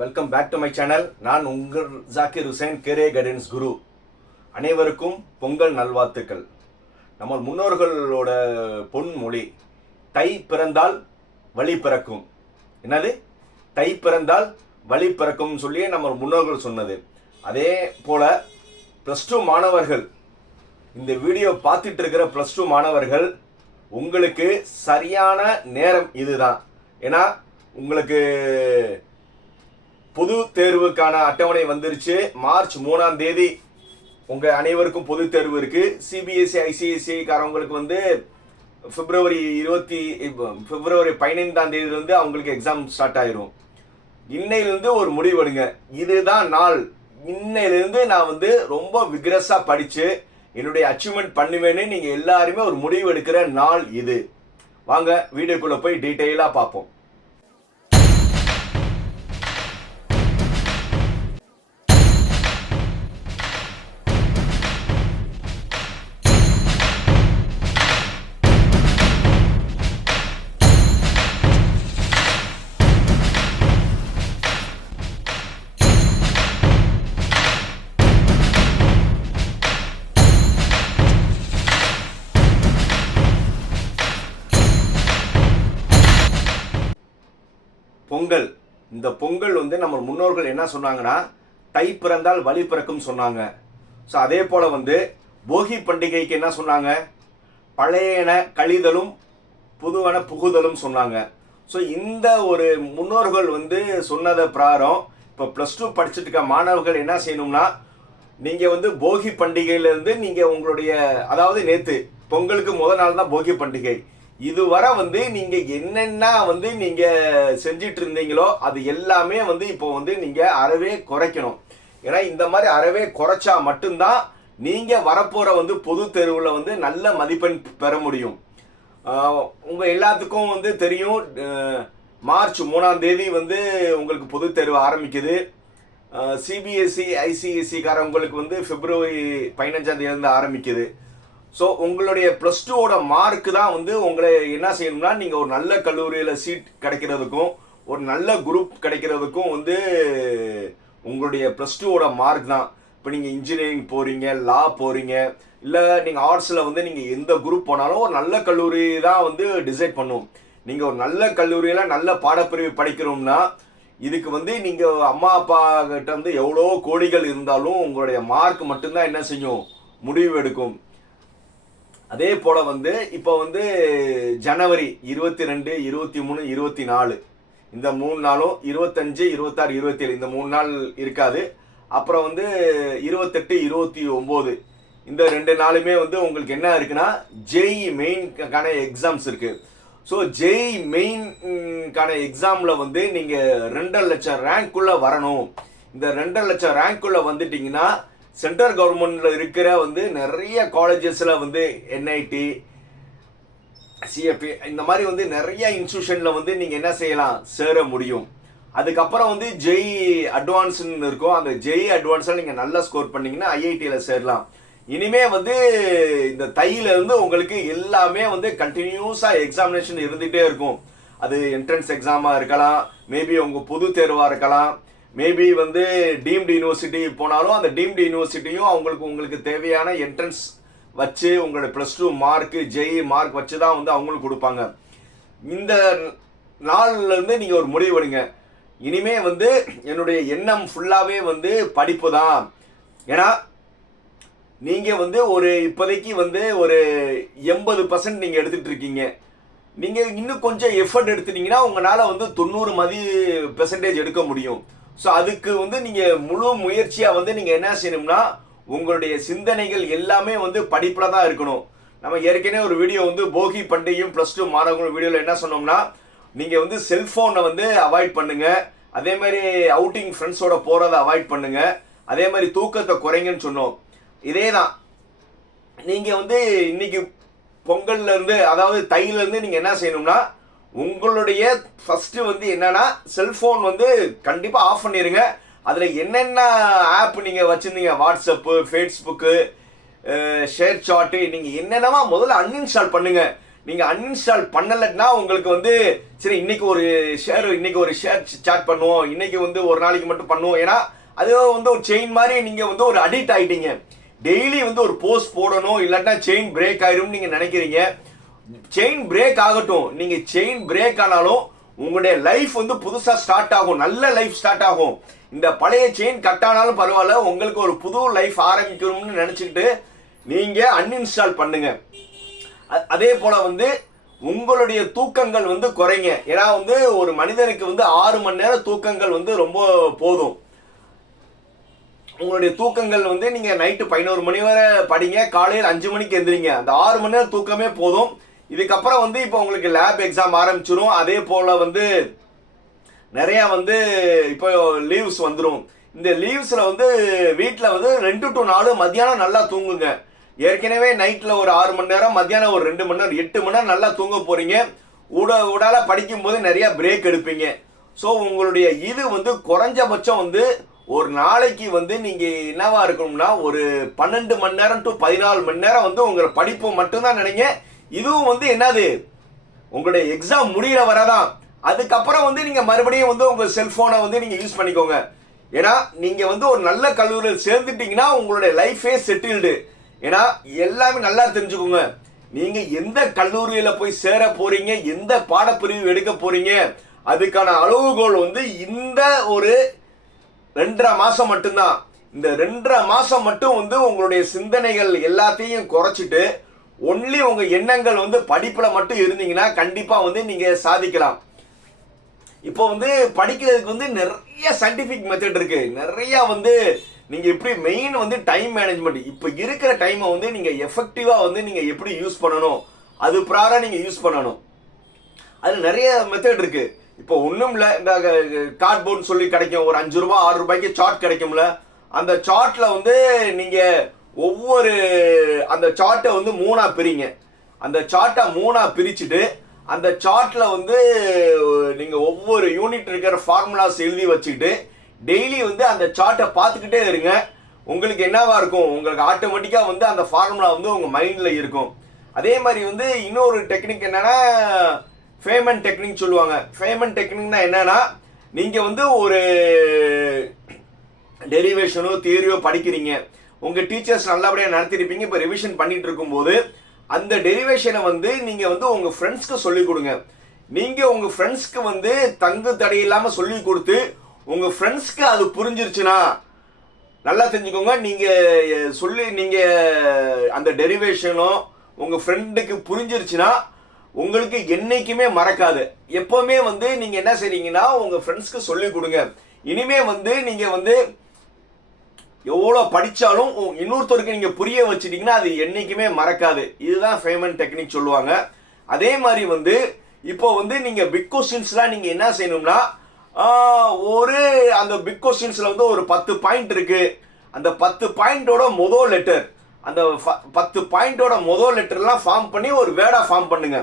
Welcome back to my channel நான் உங்கள் Zakir Hussain கேரே guidance guru. அனைவருக்கும் பொங்கல் நல்வாழ்த்துக்கள். நம்ம முன்னோர்களோட பொன்மொழி தை பிறந்தால் வழி பிறக்கும். என்னது? தை பிறந்தால் வழி பிறக்கும்னு சொல்லியே நம்ம முன்னோர்கள் சொன்னது. அதே போல் ப்ளஸ் டூ மாணவர்கள் இந்த வீடியோ பார்த்துட்டு இருக்கிற ப்ளஸ் டூ மாணவர்கள் உங்களுக்கு சரியான நேரம் இதுதான். ஏன்னா உங்களுக்கு பொது தேர்வுக்கான அட்டவணை வந்துருச்சு. மார்ச் மூணாம் தேதி உங்க அனைவருக்கும் பொது தேர்வு இருக்கு. சிபிஎஸ்சி ஐசிஎஸ்சி காரவங்களுக்கு வந்து பிப்ரவரி இருபத்தி பிப்ரவரி பதினைந்தாம் தேதியிலிருந்து அவங்களுக்கு எக்ஸாம் ஸ்டார்ட் ஆயிரும். இன்னையிலிருந்து ஒரு முடிவு எடுங்க. இதுதான் நாள். இன்னையிலிருந்து நான் வந்து ரொம்ப விக்ரஸா படிச்சு என்னுடைய அச்சீவ்மெண்ட் பண்ணுவேன்னு நீங்க எல்லாருமே ஒரு முடிவு எடுக்கிற நாள் இது. வாங்க வீடியோக்குள்ள போய் டீட்டெயிலாக பார்ப்போம். இந்த பொங்கல் வந்து நம்ம முன்னோர்கள் என்ன சொன்னாங்கன்னா தை பிறந்தால் வழி பிறக்கும் சொன்னாங்க. ஸோ அதே போல் வந்து போகி பண்டிகைக்கு என்ன சொன்னாங்க? பழையன கழிதலும் புதுவன புகுதலும் சொன்னாங்க. ஸோ இந்த ஒரு முன்னோர்கள் வந்து சொன்னதை பிராரம் இப்போ ப்ளஸ் டூ படிச்சுட்டு இருக்க மாணவர்கள் என்ன செய்யணும்னா நீங்கள் வந்து போகி பண்டிகையிலேருந்து நீங்கள் உங்களுடைய அதாவது நேற்று பொங்கலுக்கு முத நாள் தான் போகி பண்டிகை. இதுவரை வந்து நீங்க என்னென்ன வந்து நீங்க செஞ்சிட்டு இருந்தீங்களோ அது எல்லாமே வந்து இப்போ வந்து நீங்க அறவே குறைக்கணும். ஏன்னா இந்த மாதிரி அறவே குறைச்சா மட்டும்தான் நீங்க வரப்போற வந்து பொது தேர்வுல வந்து நல்ல மதிப்பெண் பெற முடியும். உங்க எல்லாத்துக்கும் வந்து தெரியும் மார்ச் மூணாம் தேதி வந்து உங்களுக்கு பொது தேர்வு ஆரம்பிக்குது. சிபிஎஸ்சி ஐசிஎஸ்சி காரவங்களுக்கு வந்து பிப்ரவரி பதினஞ்சாம் தேதி ஆரம்பிக்குது. ஸோ உங்களுடைய ப்ளஸ் டூவோட மார்க் தான் வந்து உங்களை என்ன செய்யணும்னா நீங்கள் ஒரு நல்ல கல்லூரியில் சீட் கிடைக்கிறதுக்கும் ஒரு நல்ல குரூப் கிடைக்கிறதுக்கும் வந்து உங்களுடைய ப்ளஸ் டூவோட மார்க் தான். இப்போ நீங்கள் இன்ஜினியரிங் போகிறீங்க லா போகிறீங்க இல்லை நீங்கள் ஆர்ட்ஸில் வந்து நீங்கள் எந்த குரூப் போனாலும் ஒரு நல்ல கல்லூரி தான் வந்து டிசைட் பண்ணும். நீங்கள் ஒரு நல்ல கல்லூரியில் நல்ல பாடப்பிரிவு படிக்கிறோம்னா இதுக்கு வந்து நீங்கள் அம்மா அப்பா கிட்ட வந்து எவ்வளோ கோடிகள் இருந்தாலும் உங்களுடைய மார்க் மட்டும்தான் என்ன செய்யும்? முடிவு எடுக்கும். அதே போல வந்து இப்போ வந்து ஜனவரி இருபத்தி ரெண்டு இருபத்தி மூணு இருபத்தி நாலு இந்த மூணு நாளும் இருபத்தஞ்சு இருபத்தாறு இருபத்தேழு இந்த மூணு நாள் இருக்காது. அப்புறம் வந்து இருபத்தெட்டு இருபத்தி ஒம்பது. இந்த ரெண்டு நாளுமே வந்து உங்களுக்கு என்ன இருக்குன்னா ஜெய் மெயின்கான எக்ஸாம்ஸ் இருக்கு. ஸோ ஜெய் மெயின்கான எக்ஸாமில் வந்து நீங்கள் ரெண்டரை லட்சம் ரேங்க்குள்ளே வரணும். இந்த ரெண்டரை லட்சம் ரேங்க்குள்ளே வந்துட்டிங்கன்னா சென்ட்ரல் கவர்மெண்ட்ல இருக்கிற வந்து நிறைய காலேஜஸ்ல வந்து என்ஐடி சிஎஃப்பி இந்த மாதிரி வந்து நிறைய இன்ஸ்டியூஷன்ல வந்து நீங்க என்ன செய்யலாம்? சேர முடியும். அதுக்கப்புறம் வந்து ஜெய் அட்வான்ஸ்னு இருக்கும். அந்த ஜெய் அட்வான்ஸில் நீங்கள் நல்லா ஸ்கோர் பண்ணீங்கன்னா ஐஐடியில் சேரலாம். இனிமே வந்து இந்த தையில இருந்து உங்களுக்கு எல்லாமே வந்து கண்டினியூஸாக எக்ஸாமினேஷன் இருந்துகிட்டே இருக்கும். அது என்ட்ரன்ஸ் எக்ஸாமாக இருக்கலாம். மேபி உங்கள் பொது தேர்வாக இருக்கலாம். மேபி வந்து டீம்டு யூனிவர்சிட்டி போனாலும் அந்த டீம்டு யூனிவர்சிட்டியும் அவங்களுக்கு உங்களுக்கு தேவையான என்ட்ரன்ஸ் வச்சு உங்களோட plus two mark JEE mark வச்சு தான் வந்து அவங்களுக்கு கொடுப்பாங்க. இந்த நாள்லேருந்து நீங்கள் ஒரு முடிவு எடுங்க. இனிமே வந்து என்னுடைய எண்ணம் ஃபுல்லாகவே வந்து படிப்பு தான். ஏன்னா நீங்கள் வந்து ஒரு இப்போதைக்கு வந்து ஒரு எண்பது பர்சன்ட் நீங்கள் எடுத்துகிட்டு இருக்கீங்க. நீங்கள் இன்னும் கொஞ்சம் எஃபர்ட் எடுத்துட்டீங்கன்னா உங்களால் வந்து தொண்ணூறு மதி பெர்சன்டேஜ் எடுக்க முடியும். ஸோ அதுக்கு வந்து நீங்கள் முழு முயற்சியாக வந்து நீங்கள் என்ன செய்யணும்னா உங்களுடைய சிந்தனைகள் எல்லாமே வந்து படிப்பில் தான் இருக்கணும். நம்ம ஏற்கனவே ஒரு வீடியோ வந்து போகி பண்டிகையும் ப்ளஸ் டூ மாணவர்கள் வீடியோவில் என்ன சொன்னோம்னா நீங்கள் வந்து செல்ஃபோனை வந்து அவாய்ட் பண்ணுங்கள் அதே மாதிரி அவுட்டிங் ஃப்ரெண்ட்ஸோட போகிறத அவாய்ட் பண்ணுங்கள் அதே மாதிரி தூக்கத்தை குறைங்கன்னு சொன்னோம். இதே தான். நீங்கள் வந்து இன்னைக்கு பொங்கல்லேருந்து அதாவது தையிலேருந்து நீங்கள் என்ன செய்யணும்னா உங்களுடைய ஃபஸ்ட்டு வந்து என்னென்னா செல்ஃபோன் வந்து கண்டிப்பாக ஆஃப் பண்ணிடுங்க அதில் என்னென்ன ஆப் நீங்கள் வச்சுருந்தீங்க? வாட்ஸ்அப்பு ஃபேஸ்புக்கு ஷேர் சாட்டு நீங்கள் என்னென்னவா முதல்ல அன்இன்ஸ்டால் பண்ணுங்க. நீங்கள் அன்இன்ஸ்டால் பண்ணலைன்னா உங்களுக்கு வந்து சரி இன்றைக்கி ஒரு ஷேர் இன்னைக்கு ஒரு ஷேர் சாட் பண்ணுவோம். இன்றைக்கி வந்து ஒரு நாளைக்கு மட்டும் பண்ணுவோம். ஏன்னா அது வந்து ஒரு செயின் மாதிரி நீங்கள் வந்து ஒரு அடிக்ட் ஆகிட்டீங்க டெய்லி வந்து ஒரு போஸ்ட் போடணும். இல்லாட்டா செயின் பிரேக் ஆயிரும் நீங்கள் நினைக்கிறீங்க. செயின் பிரேக் ஆகட்டும். நீங்க செயின் பிரேக் ஆனாலும் உங்களுடைய லைஃப் வந்து புதுசா ஸ்டார்ட் ஆகும். நல்ல லைஃப் ஸ்டார்ட் ஆகும். இந்த பழைய செயின் கட் ஆனாலும் பரவாயில்ல உங்களுக்கு ஒரு புது லைஃப் ஆரம்பிக்கணும்னு நினைச்சுக்கிட்டு நீங்க அன்இன்ஸ்டால் பண்ணுங்க. அதே போல வந்து உங்களுடைய தூக்கங்கள் வந்து குறைங்க. ஏன்னா வந்து ஒரு மனிதனுக்கு வந்து ஆறு மணி நேரம் தூக்கங்கள் வந்து ரொம்ப போதும். உங்களுடைய தூக்கங்கள் வந்து நீங்க நைட்டு பதினோரு மணி வரை படிங்க. காலையில் அஞ்சு மணிக்கு எந்திரிங்க. அந்த ஆறு மணி நேரம் தூக்கமே போதும். இதுக்கப்புறம் வந்து இப்போ உங்களுக்கு லேப் எக்ஸாம் ஆரம்பிச்சிரும். அதே போல் வந்து நிறையா வந்து இப்போ லீவ்ஸ் வந்துடும் இந்த லீவ்ஸில் வந்து வீட்டில் வந்து ரெண்டு டு நாலு மத்தியானம் நல்லா தூங்குங்க. ஏற்கனவே நைட்டில் ஒரு ஆறு மணி நேரம் மத்தியானம் ஒரு ரெண்டு மணி நேரம் எட்டு மணி நேரம் நல்லா தூங்க போகிறீங்க உட உடால படிக்கும் போது பிரேக் எடுப்பீங்க. ஸோ உங்களுடைய இது வந்து குறைஞ்சபட்சம் வந்து ஒரு நாளைக்கு வந்து நீங்கள் என்னவா இருக்கணும்னா ஒரு பன்னெண்டு மணி நேரம் டு பதினாலு மணி நேரம் வந்து உங்களை படிப்பு மட்டும்தான் நினைங்க. இதுவும் வந்து என்னது? உங்களுடைய எக்ஸாம் முடியிற வரதான். அதுக்கப்புறம் வந்து நீங்க மறுபடியும் வந்து உங்க செல்போனை வந்து நீங்க யூஸ் பண்ணிக்கோங்க. ஏன்னா நீங்க வந்து ஒரு நல்ல கல்லூரியில் சேர்ந்துட்டீங்கன்னா உங்களுடைய லைஃபே செட்டில்டு ஏன்னா எல்லாமே நல்லா தெரிஞ்சுக்கோங்க. நீங்க எந்த கல்லூரியில போய் சேர போறீங்க எந்த பாடப்பிரிவு எடுக்க போறீங்க அதுக்கான அளவுகோல் வந்து இந்த ஒரு ரெண்டரை மாசம் மட்டும்தான். இந்த ரெண்டரை மாசம் மட்டும் வந்து உங்களுடைய சிந்தனைகள் எல்லாத்தையும் குறைச்சிட்டு ஒன்லி உங்க எண்ணங்கள் வந்து படிப்புல மட்டும் இருந்தீங்கன்னா கண்டிப்பா வந்து நீங்க சாதிக்கலாம். இப்போ வந்து படிக்கிறதுக்கு வந்து நிறைய சயின்டிபிக் மெத்தட் இருக்கு. நிறைய வந்து நீங்க எப்படி மெயின் வந்து டைம் மேனேஜ்மெண்ட் இப்போ இருக்கிற டைமை வந்து நீங்க எஃபெக்டிவா வந்து நீங்க எப்படி யூஸ் பண்ணணும்? அது ப்ராரா நீங்க யூஸ் பண்ணணும். அது நிறைய மெத்தட் இருக்கு. இப்போ ஒன்றும் இல்லை இந்த கார்ட்போர்ட் சொல்லி கிடைக்கும். ஒரு அஞ்சு ரூபா ஆறு ரூபாய்க்கு சார்ட் கிடைக்கும்ல. அந்த சார்ட்ல வந்து நீங்கள் ஒவ்வொரு அந்த சார்ட்டை வந்து மூணாக பிரிங்க. அந்த சார்ட்டை மூணாக பிரிச்சுட்டு அந்த சார்ட்டில் வந்து நீங்கள் ஒவ்வொரு யூனிட் இருக்கிற ஃபார்முலாஸ் எழுதி வச்சுக்கிட்டு டெய்லி வந்து அந்த சார்ட்டை பார்த்துக்கிட்டே இருங்க. உங்களுக்கு என்னவா இருக்கும்? உங்களுக்கு ஆட்டோமேட்டிக்காக வந்து அந்த ஃபார்முலா வந்து உங்கள் மைண்டில் இருக்கும். அதே மாதிரி வந்து இன்னொரு டெக்னிக் என்னன்னா ஃபேமன் டெக்னிக் சொல்லுவாங்க. ஃபேமன் டெக்னிக்னா என்னென்னா நீங்கள் வந்து ஒரு டெரிவேஷனோ தியரியோ படிக்கிறீங்க. உங்க டீச்சர்ஸ் நல்லபடியா நடத்திருப்பீங்க. இப்போ ரிவிஷன் பண்ணிட்டு இருக்கும்போது அந்த டெரிவேஷனை வந்து நீங்க வந்து உங்க ஃப்ரெண்ட்ஸ்க்கு சொல்லி கொடுங்க. நீங்க உங்க ஃப்ரெண்ட்ஸ்க்கு வந்து தங்கு தடை இல்லாம சொல்லி கொடுத்து உங்க ஃப்ரெண்ட்ஸ்க்கு அது புரிஞ்சிருச்சுன்னா நல்லா தெரிஞ்சுக்கோங்க. நீங்க சொல்லி நீங்க அந்த டெரிவேஷனோ உங்க ஃப்ரெண்டுக்கு புரிஞ்சிருச்சுன்னா உங்களுக்கு என்னைக்குமே மறக்காது. எப்பவுமே வந்து நீங்க என்ன செய்றீங்கன்னா உங்க ஃப்ரெண்ட்ஸ்க்கு சொல்லி கொடுங்க. இனிமே வந்து நீங்க வந்து எவ்வளோ படித்தாலும் உ- இன்னொருத்தருக்கு நீங்கள் புரிய வச்சுட்டிங்கன்னா அது என்றைக்குமே மறக்காது. இதுதான் ஃபேமன் டெக்னிக் சொல்லுவாங்க. அதே மாதிரி வந்து இப்போ வந்து நீங்கள் பிக் கொஸ்டின்ஸ்லாம் நீங்கள் என்ன செய்யணும்னா ஒரு அந்த பிக் கொஸ்டின்ஸில் வந்து ஒரு பத்து பாயிண்ட் இருக்குது அந்த பத்து பாயிண்டோட முதல் லெட்டர் அந்த ஃப- பத்து பாயிண்டோட முதல் லெட்டர்லாம் ஃபார்ம் பண்ணி ஒரு வேடா ஃபார்ம் பண்ணுங்க.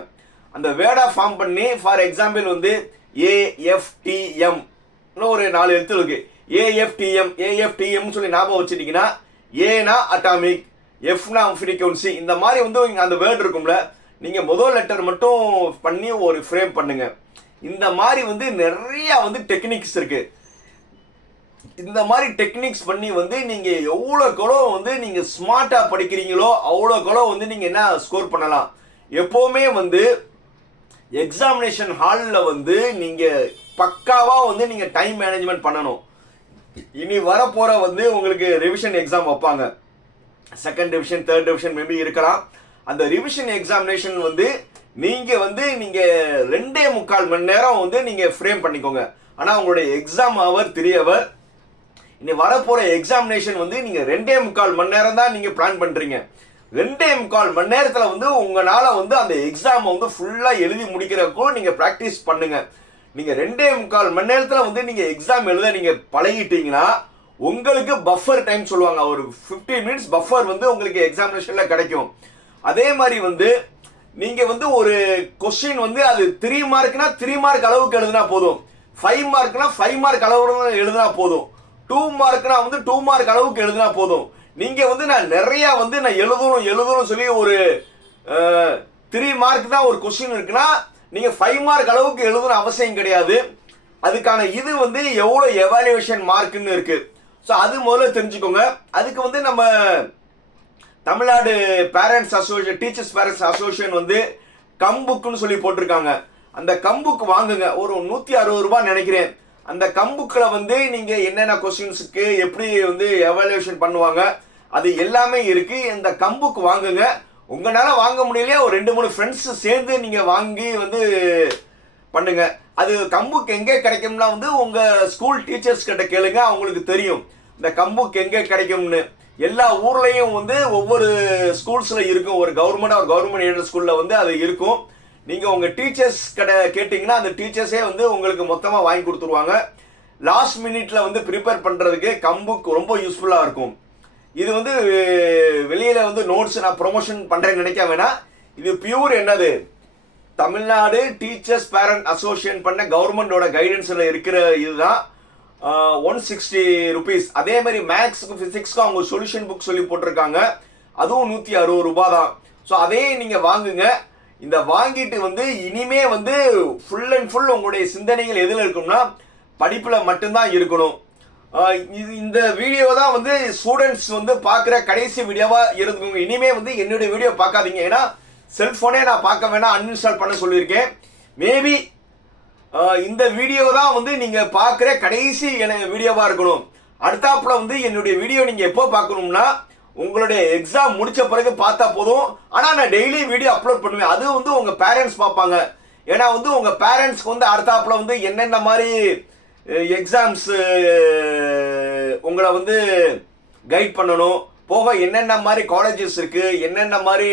அந்த வேடா ஃபார்ம் பண்ணி ஃபார் எக்ஸாம்பிள் வந்து ஏஎஃப்டிஎம் ஒரு நாலு எழுத்து இருக்குது ஏஎஃப்டிஎம் ஏஎஃப்டிஎம் சொல்லி ஞாபகம் வச்சுட்டீங்கன்னா ஏனா அட்டாமிக் எஃப்னா ஃப்ரீக்வன்சி இந்த மாதிரி வந்து அந்த வேர்டு இருக்கும்ல நீங்கள் முதல் லெட்டர் மட்டும் பண்ணி ஒரு ஃப்ரேம் பண்ணுங்க. இந்த மாதிரி வந்து நிறையா வந்து டெக்னிக்ஸ் இருக்கு. இந்த மாதிரி டெக்னிக்ஸ் பண்ணி வந்து நீங்க எவ்வளோக்கெவ்வளோ வந்து நீங்க ஸ்மார்ட்டா படிக்கிறீங்களோ அவ்வளோக்கெவ்வளோ வந்து நீங்க என்ன ஸ்கோர் பண்ணலாம். எப்போவுமே வந்து எக்ஸாமினேஷன் ஹாலில் வந்து நீங்க பக்காவா வந்து நீங்க டைம் மேனேஜ்மெண்ட் பண்ணணும். இனி வரப்போற வந்து உங்களுக்கு ரிவிஷன் எக்ஸாம் வைப்பாங்க. Second division third division maybe இருக்கலாம். அந்த ரிவிஷன் எக்ஸாமினேஷன் வந்து நீங்க வந்து நீங்க ரெண்டே முக்கால் மணி நேரம் வந்து நீங்க ஃப்ரேம் பண்ணிக்கோங்க. ஆனா உங்களுடைய எக்ஸாம் அவர் த்ரீ ஹவர் இனி வரப்போற எக்ஸாமினேஷன் வந்து நீங்க ரெண்டே முக்கால் மணி நேரம் தான் நீங்க பிளான் பண்றீங்க. ரெண்டே முக்கால் மணி நேரத்துல வந்து உங்களால வந்து அந்த எக்ஸாமை வந்து ஃபுல்லா எழுதி முடிக்கிறக்கும் நீங்க ப்ராக்டிஸ் பண்ணுங்க. நீங்க ரெண்டே முக்கால் மணி நேரத்தில் வந்து நீங்க எக்ஸாம் எழுத நீங்க பழகிட்டீங்கன்னா உங்களுக்கு பஃபர் டைம் சொல்லுவாங்க. ஒரு 15 மினிட்ஸ் பஃபர் வந்து உங்களுக்கு எக்ஸாமினேஷன்ல கிடைக்கும். அதே மாதிரி வந்து நீங்க வந்து ஒரு கொஸ்டின் வந்து அது த்ரீ மார்க்னா த்ரீ மார்க் அளவுக்கு எழுதினா போதும். ஃபைவ் மார்க்னா ஃபைவ் மார்க் அளவுக்கு எழுதினா போதும். டூ மார்க்னா வந்து டூ மார்க் அளவுக்கு எழுதினா போதும். நீங்க வந்து நான் நிறைய வந்து நான் எழுதணும் எழுதணும் சொல்லி ஒரு த்ரீ மார்க் தான் ஒரு கொஸ்டின் இருக்குன்னா நீங்க ஃபைவ் மார்க் அளவுக்கு எழுதணும் அவசியம் கிடையாது. அதுக்கான இது வந்து எவ்வளோ எவாலுவேஷன் மார்க்குன்னு இருக்கு. ஸோ அது முதல்ல தெரிஞ்சுக்கோங்க. அதுக்கு வந்து நம்ம Tamil Nadu parents association teachers parents association வந்து கம்புக்குன்னு சொல்லி போட்டிருக்காங்க. அந்த கம்புக்கு வாங்குங்க. ஒரு நூற்றி அறுபது ரூபா நினைக்கிறேன். அந்த கம்புக்களை வந்து நீங்கள் என்னென்ன கொஸ்டின்ஸுக்கு எப்படி வந்து எவாலுவேஷன் பண்ணுவாங்க அது எல்லாமே இருக்குது இந்த கம்புக்கு வாங்குங்க. உங்களால் வாங்க முடியலையா? ஒரு ரெண்டு மூணு ஃப்ரெண்ட்ஸ் சேர்ந்து நீங்கள் வாங்கி வந்து பண்ணுங்க. அது கம்புக்கு எங்கே கிடைக்கும்னா வந்து உங்கள் ஸ்கூல் டீச்சர்ஸ் கிட்ட கேளுங்க அவங்களுக்கு தெரியும். இந்த கம்புக்கு எங்கே கிடைக்கும்னு. எல்லா ஊர்லேயும் வந்து ஒவ்வொரு ஸ்கூல்ஸில் இருக்கும். ஒரு கவர்மெண்ட் ஒரு கவர்மெண்ட் எய்டட் ஸ்கூலில் வந்து அது இருக்கும். நீங்கள் உங்கள் டீச்சர்ஸ் கிட்ட கேட்டிங்கன்னா அந்த டீச்சர்ஸே வந்து உங்களுக்கு மொத்தமாக வாங்கி கொடுத்துருவாங்க. லாஸ்ட் மினிட்ல வந்து ப்ரிப்பேர் பண்ணுறதுக்கு கம்புக்கு ரொம்ப யூஸ்ஃபுல்லாக இருக்கும். இது வந்து வெளியில வந்து நோட்ஸ் நான் ப்ரொமோஷன் பண்றேன்னு நினைக்க வேணாம் இது பியூர் என்னது? தமிழ்நாடு டீச்சர்ஸ் பேரண்ட் அசோசியேஷன் பண்ண கவர்மெண்டோட கைடன்ஸில் இருக்கிற இதுதான் ஒன் சிக்ஸ்டி ருபீஸ் அதே மாதிரி மேக்ஸுக்கு ஃபிசிக்ஸ்க்கும் அவங்க சொல்யூஷன் புக் சொல்லி போட்டிருக்காங்க. அதுவும் நூற்றி அறுபது ரூபா தான் ஸோ அதையும் நீங்கள் வாங்குங்க. இந்த வாங்கிட்டு வந்து இனிமே வந்து ஃபுல் அண்ட் ஃபுல் உங்களுடைய சிந்தனைகள் எதில் இருக்கும்னா படிப்பில் மட்டும்தான் இருக்கணும். இந்த வீடியோ தான் வந்து ஸ்டூடெண்ட்ஸ் வந்து பார்க்குற கடைசி வீடியோவாக இருக்குங்க இனிமே வந்து என்னுடைய வீடியோ பார்க்காதீங்க. ஏன்னா செல்ஃபோனே நான் பார்க்க வேணாம் அன்இன்ஸ்டால் பண்ண சொல்லியிருக்கேன். மேபி இந்த வீடியோ தான் வந்து நீங்கள் பார்க்குற கடைசி எனக்கு வீடியோவாக இருக்கணும். அடுத்தாப்புல வந்து என்னுடைய வீடியோ நீங்கள் எப்போ பார்க்கணும்னா உங்களுடைய எக்ஸாம் முடிச்ச பிறகு பார்த்தா போதும். ஆனால் நான் டெய்லி வீடியோ அப்லோட் பண்ணுவேன். அது வந்து உங்கள் பேரண்ட்ஸ் பார்ப்பாங்க. ஏன்னா வந்து உங்கள் பேரண்ட்ஸ்க்கு வந்து அடுத்தாப்புல வந்து என்னென்ன மாதிரி எக்ஸாம்ஸு உங்களை வந்து கைட் பண்ணணும். போக என்னென்ன மாதிரி காலேஜஸ் இருக்குது என்னென்ன மாதிரி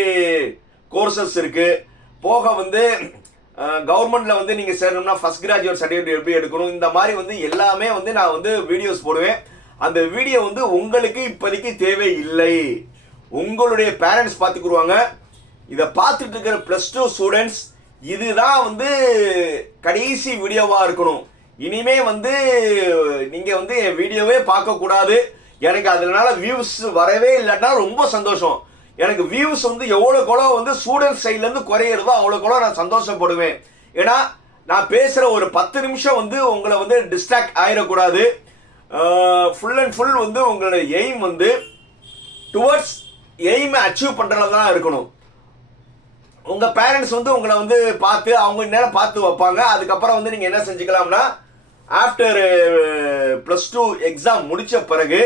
கோர்சஸ் இருக்குது போக வந்து கவர்மெண்ட்டில் வந்து நீங்கள் சேரணும்னா ஃபஸ்ட் கிராஜுவேட் சர்டிஃபிகேட் எப்படி எடுக்கணும் இந்த மாதிரி வந்து எல்லாமே வந்து நான் வந்து வீடியோஸ் போடுவேன். அந்த வீடியோ வந்து உங்களுக்கு இப்போதைக்கு தேவை இல்லை. உங்களுடைய பேரண்ட்ஸ் பார்த்துக்குருவாங்க. இதை பார்த்துட்டு இருக்கிற ப்ளஸ் டூ ஸ்டூடெண்ட்ஸ் இதுதான் வந்து கடைசி வீடியோவாக இருக்கணும். இனிமே வந்து நீங்க வந்து என் வீடியோவே பார்க்க கூடாது எனக்கு அதனால வியூஸ் வரவே இல்லைன்னா ரொம்ப சந்தோஷம். எனக்கு வியூஸ் வந்து எவ்வளோக்கு எவ்வளோ வந்து ஸ்டூடெண்ட் சைட்ல இருந்து குறையிறதோ அவ்வளோ எவ்வளோ நான் சந்தோஷப்படுவேன். ஏன்னா நான் பேசுற ஒரு பத்து நிமிஷம் வந்து உங்களை வந்து டிஸ்ட்ராக்ட் ஆயிடக்கூடாது. ஃபுல் அண்ட் ஃபுல் வந்து உங்களோட எய்ம் வந்து டுவர்ட்ஸ் எய்மை அச்சீவ் பண்றதுல தான் இருக்கணும். உங்கள் பேரண்ட்ஸ் வந்து உங்களை வந்து பார்த்து அவங்க நேரம் பார்த்து வைப்பாங்க. அதுக்கப்புறம் வந்து நீங்கள் என்ன செஞ்சுக்கலாம்னா ஆஃப்டர் ப்ளஸ் டூ எக்ஸாம் முடித்த பிறகு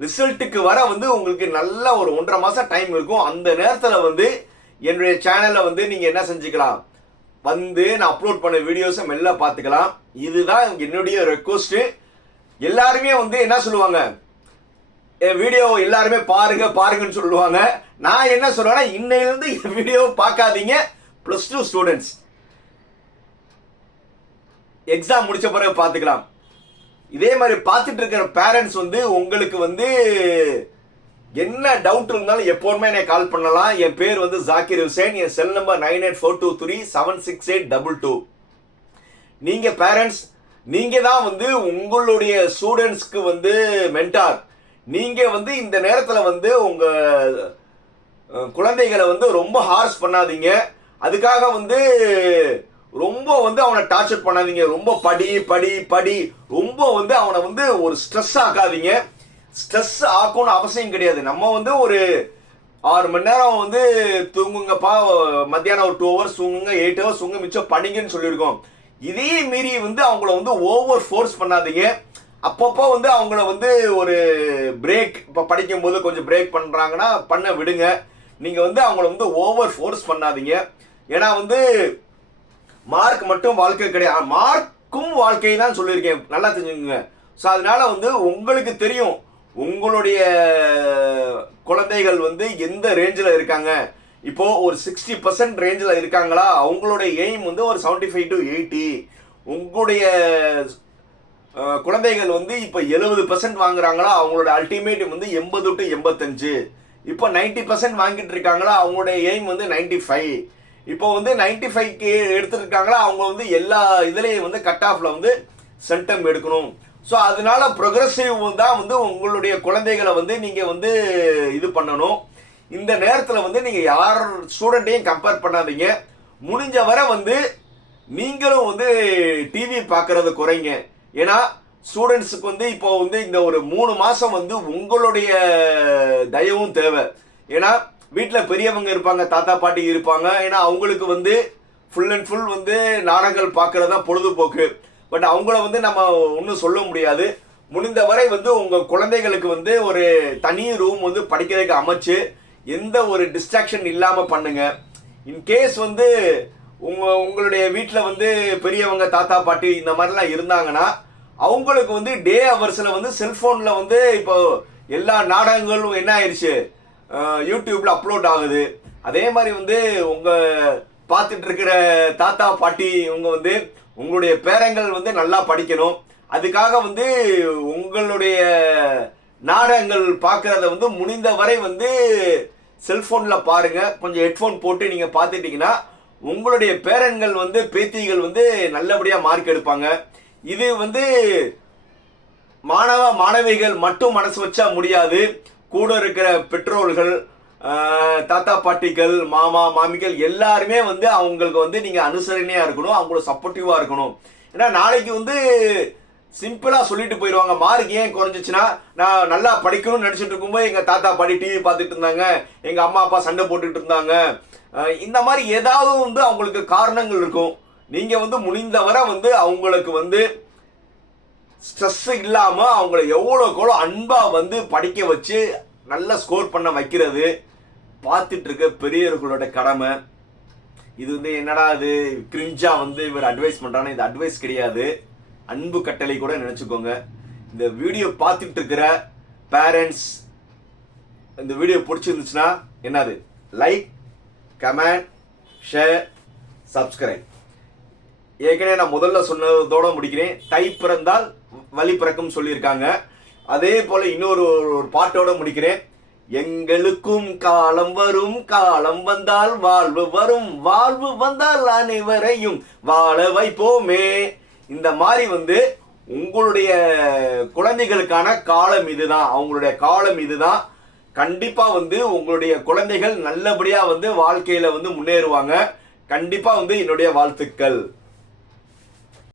ரிசல்ட்டுக்கு வர வந்து உங்களுக்கு நல்ல ஒரு ஒன்றரை மாதம் டைம் இருக்கும். அந்த நேரத்தில் வந்து என்னுடைய சேனலில் வந்து நீங்கள் என்ன செஞ்சுக்கலாம்? வந்து நான் அப்லோட் பண்ண வீடியோஸை மெல்ல பார்த்துக்கலாம். இதுதான் என்னுடைய ரெக்வஸ்ட்டு எல்லாருமே வந்து என்ன சொல்லுவாங்க? என் வீடியோ எல்லாருமே பாருங்க பாருங்கன்னு சொல்லுவாங்க. நான் என்ன சொல்லுவேன்னா இன்னையிலிருந்து என் வீடியோ பார்க்காதீங்க. ப்ளஸ் டூ ஸ்டூடெண்ட்ஸ் எக்ஸாம் முடிச்ச பிறகு பார்த்துக்கலாம். இதே மாதிரி பார்த்துட்டு இருக்கிற பேரண்ட்ஸ் வந்து உங்களுக்கு வந்து என்ன டவுட் இருந்தாலும் எப்போதுமே என்னை கால் பண்ணலாம். என் பேர் வந்து ஜாக்கிர் ஹுசேன். என் cell number nine eight four two three seven six eight double two. நீங்கள் பேரண்ட்ஸ் நீங்கள் தான் வந்து உங்களுடைய ஸ்டூடெண்ட்ஸ்க்கு வந்து மென்டார் நீங்கள் வந்து இந்த நேரத்தில் வந்து உங்கள் குழந்தைகளை வந்து ரொம்ப ஹார்ஸ் பண்ணாதீங்க. அதுக்காக வந்து ரொம்ப வந்து அவனை டார்ச்சர் பண்ணாதீங்க. ரொம்ப படி படி படி. ரொம்ப வந்து அவனை வந்து ஒரு ஸ்ட்ரெஸ் ஆக்காதீங்க. ஸ்ட்ரெஸ் ஆக்கணும்னு அவசியம் கிடையாது. நம்ம வந்து ஒரு ஆறு மணி நேரம் வந்து தூங்குங்கப்பா. மத்தியானம் ஒரு டூ ஹவர்ஸ் தூங்குங்க எயிட் ஹவர்ஸ் தூங்க மிச்சம் படிங்கன்னு சொல்லியிருக்கோம். இதே மீறி வந்து அவங்கள வந்து ஓவர் ஃபோர்ஸ் பண்ணாதீங்க. அப்பப்போ வந்து அவங்கள வந்து ஒரு பிரேக் இப்போ படிக்கும்போது கொஞ்சம் பிரேக் பண்ணுறாங்கன்னா பண்ண விடுங்க. நீங்கள் வந்து அவங்கள வந்து ஓவர் ஃபோர்ஸ் பண்ணாதீங்க. ஏன்னா வந்து மார்க் மட்டும் வாழ்க்கை கிடையாது. மார்க்கும் வாழ்க்கை தான் சொல்லியிருக்கேன். நல்லா தெரிஞ்சுக்கோங்க. ஸோ அதனால வந்து உங்களுக்கு தெரியும் உங்களுடைய குழந்தைகள் வந்து எந்த ரேஞ்சில் இருக்காங்க. இப்போ ஒரு சிக்ஸ்டி பர்சன்ட் ரேஞ்சில் இருக்காங்களா? அவங்களுடைய எய்ம் வந்து ஒரு செவன்டி ஃபைவ் டு எயிட்டி உங்களுடைய குழந்தைகள் வந்து இப்போ எழுபது பர்சன்ட் வாங்குறாங்களா? அவங்களோட அல்டிமேட் வந்து எண்பது டு எண்பத்தஞ்சு. இப்போ நைன்டி பர்சன்ட் வாங்கிட்டு இருக்காங்களா? அவங்களுடைய எய்ம் வந்து நைன்டி ஃபைவ் இப்போ வந்து நைன்டி ஃபைவ்க்கு எடுத்துருக்காங்களா அவங்க வந்து எல்லா இதுலேயும் வந்து கட் ஆஃபில் வந்து சென்டம் எடுக்கணும். ஸோ அதனால ப்ரொக்ரஸிவ் தான் வந்து உங்களுடைய குழந்தைகளை வந்து நீங்கள் வந்து இது பண்ணணும். இந்த நேரத்தில் வந்து நீங்கள் யார் ஸ்டூடெண்ட்டையும் கம்பேர் பண்ணாதீங்க. முடிஞ்ச வரை வந்து நீங்களும் வந்து டிவி பார்க்கறது குறைங்க. ஏன்னா ஸ்டூடெண்ட்ஸுக்கு வந்து இப்போ வந்து இந்த ஒரு மூணு மாதம் வந்து உங்களுடைய தயவும் தேவை. ஏன்னா வீட்டில் பெரியவங்க இருப்பாங்க தாத்தா பாட்டி இருப்பாங்க. ஏன்னா அவங்களுக்கு வந்து ஃபுல் அண்ட் ஃபுல் வந்து நாடகங்கள் பார்க்கறது தான் பொழுதுபோக்கு. பட் அவங்கள வந்து நம்ம ஒன்றும் சொல்ல முடியாது. முடிந்த வரை வந்து உங்கள் குழந்தைகளுக்கு வந்து ஒரு தனி ரூம் வந்து படிக்கிறதுக்கு அமைச்சு எந்த ஒரு டிஸ்ட்ராக்ஷன் இல்லாமல் பண்ணுங்க. இன்கேஸ் வந்து உங்க உங்களுடைய வீட்டில் வந்து பெரியவங்க தாத்தா பாட்டி இந்த மாதிரிலாம் இருந்தாங்கன்னா அவங்களுக்கு வந்து டே அவர்ஸில் வந்து செல்ஃபோனில் வந்து இப்போ எல்லா நாடகங்களும் என்ன ஆயிடுச்சு யூடியூப்பில் யூடியூப்ல அப்லோட் ஆகுது. அதே மாதிரி வந்து உங்க பார்த்துட்டு இருக்கிற தாத்தா பாட்டி இவங்க வந்து உங்களுடைய பேரங்கள் வந்து நல்லா படிக்கணும். அதுக்காக வந்து உங்களுடைய நாடகங்கள் பார்க்கறத வந்து முடிந்த வரை வந்து செல்போன்ல பாருங்க. கொஞ்சம் ஹெட்ஃபோன் போட்டு நீங்க பார்த்துட்டீங்கன்னா உங்களுடைய பேரன்கள் வந்து பேத்திகள் வந்து நல்லபடியா மார்க் எடுப்பாங்க. இது வந்து மாணவ மாணவிகள் மட்டும் மனசு வச்சா முடியாது. கூட இருக்கிற பெற்றோர்கள் தாத்தா பாட்டிகள் மாமா மாமிகள் எல்லாருமே வந்து அவங்களுக்கு வந்து நீங்கள் அனுசரணையாக இருக்கணும் அவங்களுக்கு சப்போர்ட்டிவாக இருக்கணும். ஏன்னா நாளைக்கு வந்து சிம்பிளாக சொல்லிட்டு போயிடுவாங்க மார்க் ஏன் குறைஞ்சிச்சுன்னா நான் நல்லா படிக்கணும்னு நினச்சிட்டு இருக்கும்போது எங்கள் தாத்தா பாட்டி டிவி பார்த்துட்டு இருந்தாங்க எங்கள் அம்மா அப்பா சண்டை போட்டுட்டு இருந்தாங்க. இந்த மாதிரி ஏதாவது வந்து அவங்களுக்கு காரணங்கள் இருக்கும். நீங்கள் வந்து முடிந்தவரை வந்து அவங்களுக்கு வந்து ஸ்ட்ரெஸ் இல்லாமல் அவங்கள எவ்வளோக்கு எவ்வளோ வந்து படிக்க வச்சு நல்ல ஸ்கோர் பண்ண வைக்கிறது. பார்த்துட்டு இருக்க பெரியவர்களோட கடமை. இது வந்து என்னடா இது? கிரிஞ்சா வந்து இவர் அட்வைஸ் பண்றான்னு இது அட்வைஸ் கிடையாது. அன்பு கட்டளை கூட நினச்சிக்கோங்க. இந்த வீடியோ பார்த்துட்டு இருக்கிற பேரண்ட்ஸ் இந்த வீடியோ பிடிச்சிருந்துச்சுன்னா என்னது? லைக் கமெண்ட் ஷேர் சப்ஸ்கிரைப் ஏற்கனவே நான் முதல்ல சொன்னதோடு முடிக்கிறேன். தை பிறந்தால் வழி பிறக்கும் சொல்லியிருக்காங்க. அதே போல இன்னொரு ஒரு பாட்டோட முடிக்கிறேன். எங்களுக்கும் காலம் வரும் காலம் வந்தால் வாழ்வு வரும் வாழ்வு வந்தால் அனைவரையும் வாழ வைப்போமே. இந்த மாதிரி வந்து உங்களுடைய குழந்தைகளுக்கான காலம் இதுதான். அவங்களுடைய காலம் இதுதான். கண்டிப்பா வந்து உங்களுடைய குழந்தைகள் நல்லபடியா வந்து வாழ்க்கையில வந்து முன்னேறுவாங்க. கண்டிப்பா வந்து என்னுடைய வாழ்த்துக்கள்.